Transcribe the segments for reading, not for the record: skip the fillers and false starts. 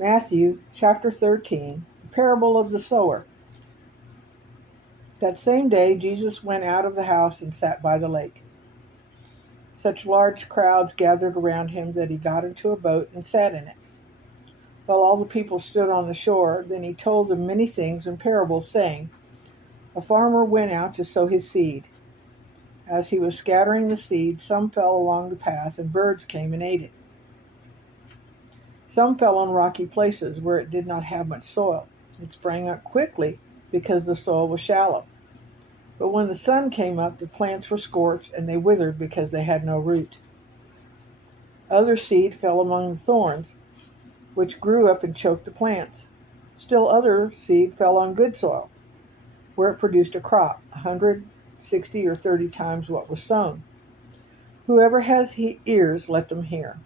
Matthew chapter 13, the parable of the sower. That same day Jesus went out of the house and sat by the lake. Such large crowds gathered around him that he got into a boat and sat in it, while all the people stood on the shore. Then he told them many things in parables, saying, A farmer went out to sow his seed. As he was scattering the seed, some fell along the path, and birds came and ate it. Some fell on rocky places where it did not have much soil. It sprang up quickly because the soil was shallow. But when the sun came up, the plants were scorched, and they withered because they had no root. Other seed fell among the thorns, which grew up and choked the plants. Still other seed fell on good soil, where it produced a crop, 100, 60, or 30 times what was sown. Whoever has ears, let them hear.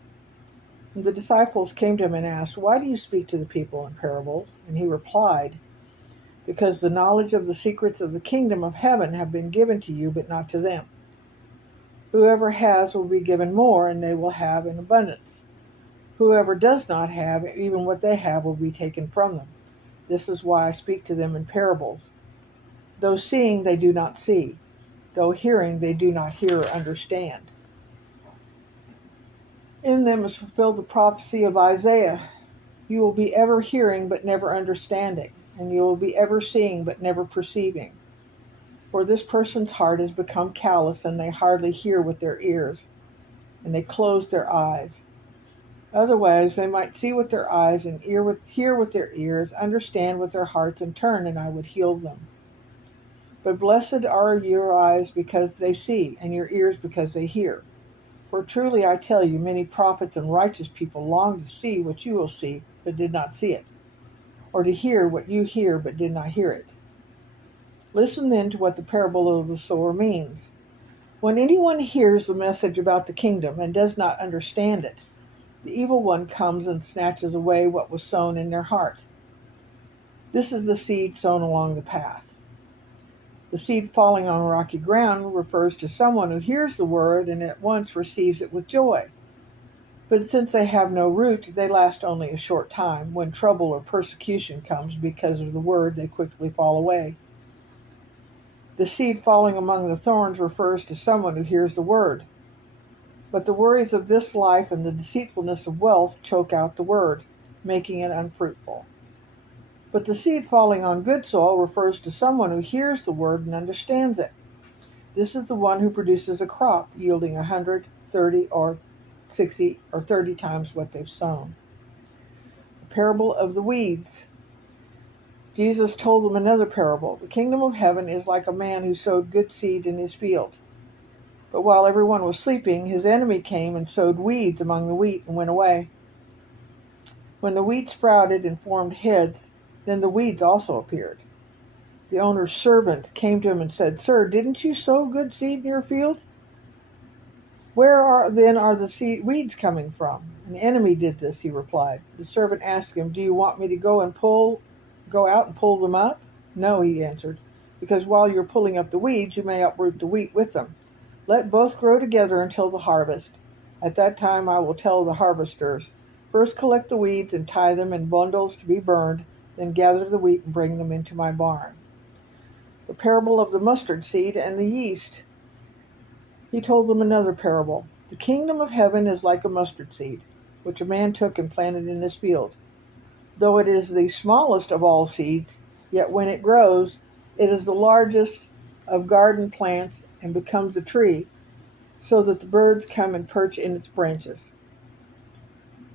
And the disciples came to him and asked, Why do you speak to the people in parables? And he replied, Because the knowledge of the secrets of the kingdom of heaven have been given to you, but not to them. Whoever has will be given more, and they will have in abundance. Whoever does not have, even what they have will be taken from them. This is why I speak to them in parables. Though seeing, they do not see. Though hearing, they do not hear or understand. In them is fulfilled the prophecy of Isaiah. You will be ever hearing, but never understanding, and you will be ever seeing, but never perceiving. For this person's heart has become callous, and they hardly hear with their ears, and they close their eyes. Otherwise, they might see with their eyes, and hear with their ears, understand with their hearts, and turn, and I would heal them. But blessed are your eyes because they see, and your ears because they hear. For truly I tell you, many prophets and righteous people longed to see what you will see, but did not see it, or to hear what you hear, but did not hear it. Listen then to what the parable of the sower means. When anyone hears the message about the kingdom and does not understand it, the evil one comes and snatches away what was sown in their heart. This is the seed sown along the path. The seed falling on rocky ground refers to someone who hears the word and at once receives it with joy. But since they have no root, they last only a short time. When trouble or persecution comes because of the word, they quickly fall away. The seed falling among the thorns refers to someone who hears the word. But the worries of this life and the deceitfulness of wealth choke out the word, making it unfruitful. But the seed falling on good soil refers to someone who hears the word and understands it. This is the one who produces a crop yielding 100, 30, or 60, or 30 times what they've sown. The parable of the weeds. Jesus told them another parable. The kingdom of heaven is like a man who sowed good seed in his field. But while everyone was sleeping, his enemy came and sowed weeds among the wheat and went away. When the wheat sprouted and formed heads, then the weeds also appeared. The owner's servant came to him and said, Sir, didn't you sow good seed in your field? Where are the weeds coming from? An enemy did this, he replied. The servant asked him, Do you want me to go out and pull them up? No, he answered, because while you're pulling up the weeds, you may uproot the wheat with them. Let both grow together until the harvest. At that time I will tell the harvesters, First collect the weeds and tie them in bundles to be burned, then gather the wheat and bring them into my barn. The parable of the mustard seed and the yeast. He told them another parable. The kingdom of heaven is like a mustard seed, which a man took and planted in his field. Though it is the smallest of all seeds, yet when it grows, it is the largest of garden plants and becomes a tree, so that the birds come and perch in its branches.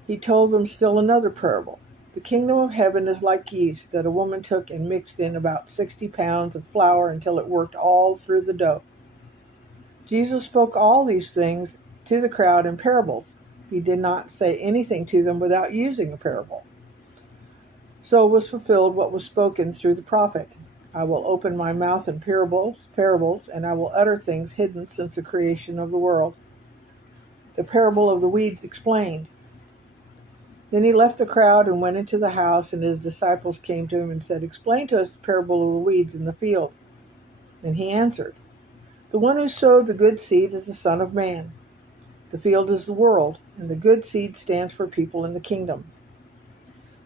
He told them still another parable. The kingdom of heaven is like yeast that a woman took and mixed in about 60 pounds of flour until it worked all through the dough. Jesus spoke all these things to the crowd in parables. He did not say anything to them without using a parable. So was fulfilled what was spoken through the prophet. I will open my mouth in parables, and I will utter things hidden since the creation of the world. The parable of the weeds explained. Then he left the crowd and went into the house, and his disciples came to him and said, Explain to us the parable of the weeds in the field. Then he answered, The one who sowed the good seed is the Son of Man. The field is the world, and the good seed stands for people in the kingdom.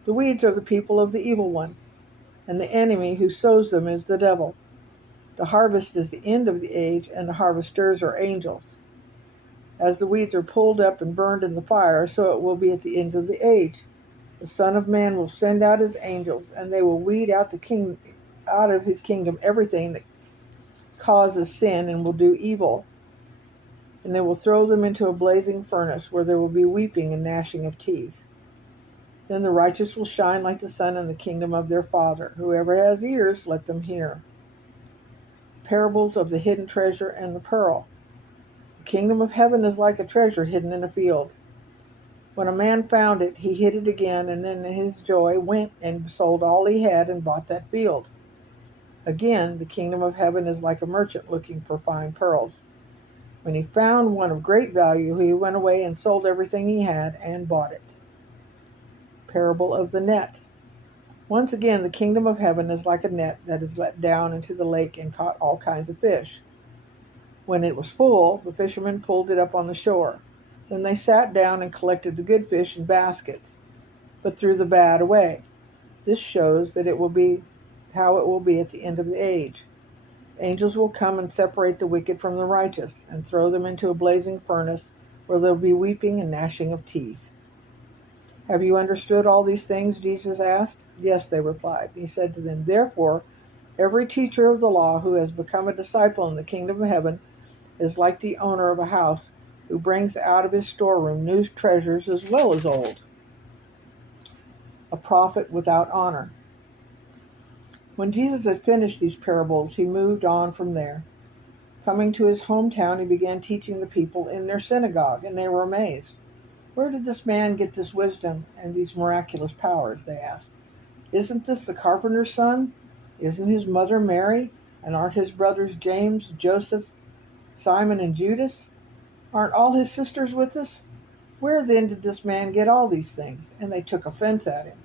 The weeds are the people of the evil one, and the enemy who sows them is the devil. The harvest is the end of the age, and the harvesters are angels. As the weeds are pulled up and burned in the fire, so it will be at the end of the age. The Son of Man will send out his angels, and they will weed out of his kingdom everything that causes sin and will do evil, and they will throw them into a blazing furnace where there will be weeping and gnashing of teeth. Then the righteous will shine like the sun in the kingdom of their Father. Whoever has ears, let them hear. Parables of the hidden treasure and the pearl. The kingdom of heaven is like a treasure hidden in a field. When a man found it, he hid it again, and then in his joy went and sold all he had and bought that field. Again, the kingdom of heaven is like a merchant looking for fine pearls. When he found one of great value, he went away and sold everything he had and bought it. Parable of the net. Once again, the kingdom of heaven is like a net that is let down into the lake and caught all kinds of fish. When it was full, the fishermen pulled it up on the shore. Then they sat down and collected the good fish in baskets, but threw the bad away. This shows that it will be how it will be at the end of the age. Angels will come and separate the wicked from the righteous, and throw them into a blazing furnace, where there will be weeping and gnashing of teeth. Have you understood all these things? Jesus asked. Yes, they replied. He said to them, Therefore, every teacher of the law who has become a disciple in the kingdom of heaven is like the owner of a house, who brings out of his storeroom new treasures as well as old. A prophet without honor. When Jesus had finished these parables, he moved on from there. Coming to his hometown, he began teaching the people in their synagogue, and they were amazed. Where did this man get this wisdom and these miraculous powers? They asked. Isn't this the carpenter's son? Isn't his mother Mary? And aren't his brothers James, Joseph, Simon, and Judas? Aren't all his sisters with us? Where then did this man get all these things? And they took offense at him.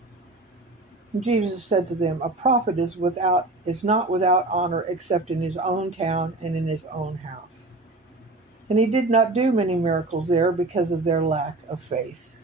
And Jesus said to them, A prophet is not without honor except in his own town and in his own house. And he did not do many miracles there because of their lack of faith.